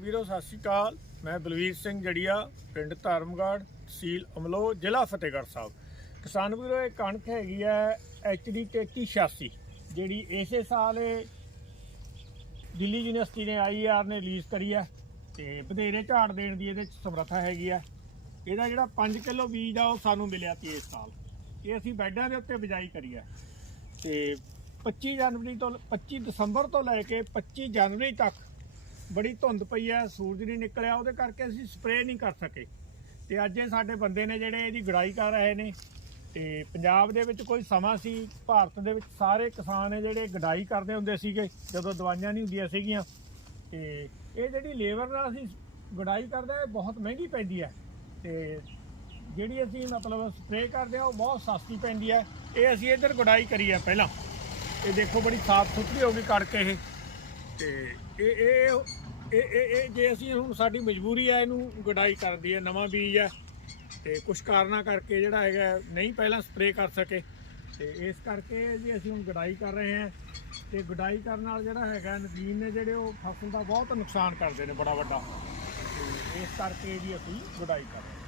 ਵੀਰੋ, ਸਤਿ ਸ਼੍ਰੀ ਅਕਾਲ। ਮੈਂ ਬਲਵੀਰ ਸਿੰਘ ਜੜੀਆ, ਪਿੰਡ ਧਰਮਗੜ੍ਹ, ਤਹਿਸੀਲ ਅਮਲੋ ਜ਼ਿਲ੍ਹਾ ਫਤਿਹਗੜ੍ਹ ਸਾਹਿਬ। ਕਿਸਾਨ ਵੀਰੋ, ਇਹ ਕਣਕ ਹੈਗੀ ਹੈ ਐਚਡੀ 3386 ਜਿਹੜੀ ਇਸੇ ਸਾਲ ਦਿੱਲੀ ਯੂਨੀਵਰਸਿਟੀ ਨੇ ਆਈਆਰ ਨੇ ਰਿਲੀਜ਼ ਕਰੀ ਹੈ ਤੇ ਵਧੇਰੇ ਝਾੜ ਦੇਣ ਦੀ ਇਹਦੇ ਚ ਸਮਰੱਥਾ ਹੈਗੀ ਹੈ ਇਹਦਾ ਜਿਹੜਾ 5 ਕਿਲੋ ਬੀਜ ਆ, ਉਹ ਸਾਨੂੰ ਮਿਲਿਆ ਸੀ ਇਸ ਸਾਲ। ਇਹ ਅਸੀਂ ਬੈੱਡਾਂ ਦੇ ਉੱਤੇ ਬਿਜਾਈ ਕਰੀ ਹੈ ਤੇ 25 ਜਨਵਰੀ ਤੋਂ 25 ਦਸੰਬਰ ਤੋਂ ਲੈ ਕੇ 25 ਜਨਵਰੀ ਤੱਕ ਬੜੀ ਧੁੰਦ ਪਈ ਹੈ, ਸੂਰਜ ਨਹੀਂ ਨਿਕਲਿਆ, ਉਹਦੇ ਕਰਕੇ ਅਸੀਂ ਸਪਰੇਅ ਨਹੀਂ ਕਰ ਸਕੇ। ਤੇ ਅੱਜ ਇਹ ਸਾਡੇ ਬੰਦੇ ਨੇ ਜਿਹੜੇ ਇਹਦੀ ਗੜਾਈ ਕਰ ਰਹੇ ਨੇ, ਤੇ ਪੰਜਾਬ ਦੇ ਵਿੱਚ ਕੋਈ ਸਮਾਂ ਸੀ, ਭਾਰਤ ਦੇ ਵਿੱਚ ਸਾਰੇ ਕਿਸਾਨ ਨੇ ਜਿਹੜੇ ਗਡਾਈ ਕਰਦੇ ਹੁੰਦੇ ਸੀਗੇ, ਜਦੋਂ ਦਵਾਈਆਂ ਨਹੀਂ ਹੁੰਦੀਆਂ ਸੀਗੀਆਂ, ਤੇ ਇਹ ਜਿਹੜੀ ਲੇਬਰ ਨਾਲ ਅਸੀਂ ਗਡਾਈ ਕਰਦੇ ਆ ਬਹੁਤ ਮਹਿੰਗੀ ਪੈਂਦੀ ਹੈ। ਤੇ ਜਿਹੜੀ ਅਸੀਂ ਮਤਲਬ ਸਪਰੇਅ ਕਰਦੇ ਆ ਉਹ ਬਹੁਤ ਸਸਤੀ ਪੈਂਦੀ ਹੈ। ਇਹ ਅਸੀਂ ਇੱਧਰ ਗਡਾਈ ਕਰੀ ਆ ਪਹਿਲਾਂ। ਇਹ ਦੇਖੋ ਬੜੀ ਸਾਫ਼ ਸੁਥਰੀ ਹੋ ਗਈ ਕਰਕੇ ਇਹ। ਤੇ ਇਹ ਇਹ ਇਹ ਇਹ ਜੇ ਅਸੀਂ ਹੁਣ ਸਾਡੀ ਮਜਬੂਰੀ ਹੈ ਇਹਨੂੰ ਗਡਾਈ ਕਰਦੀ ਹੈ ਨਵਾਂ ਬੀਜ ਹੈ ਤੇ ਕੁਝ ਕਾਰਨਾਂ ਕਰਕੇ ਜਿਹੜਾ ਹੈਗਾ, ਨਹੀਂ ਪਹਿਲਾਂ ਸਪਰੇਅ ਕਰ ਸਕੇ। ਤੇ ਇਸ ਕਰਕੇ ਜੀ ਅਸੀਂ ਹੁਣ ਗਡਾਈ ਕਰ ਰਹੇ ਹਾਂ, ਤੇ ਗਡਾਈ ਕਰਨ ਨਾਲ ਜਿਹੜਾ ਹੈਗਾ, ਨਦੀਨ ਨੇ ਜਿਹੜੇ ਉਹ ਫਸਲ ਦਾ ਬਹੁਤ ਨੁਕਸਾਨ ਕਰਦੇ ਨੇ, ਬੜਾ ਵੱਡਾ। ਤੇ ਇਸ ਕਰਕੇ ਜੀ ਅਸੀਂ ਗਡਾਈ ਕਰ ਰਹੇ ਹਾਂ।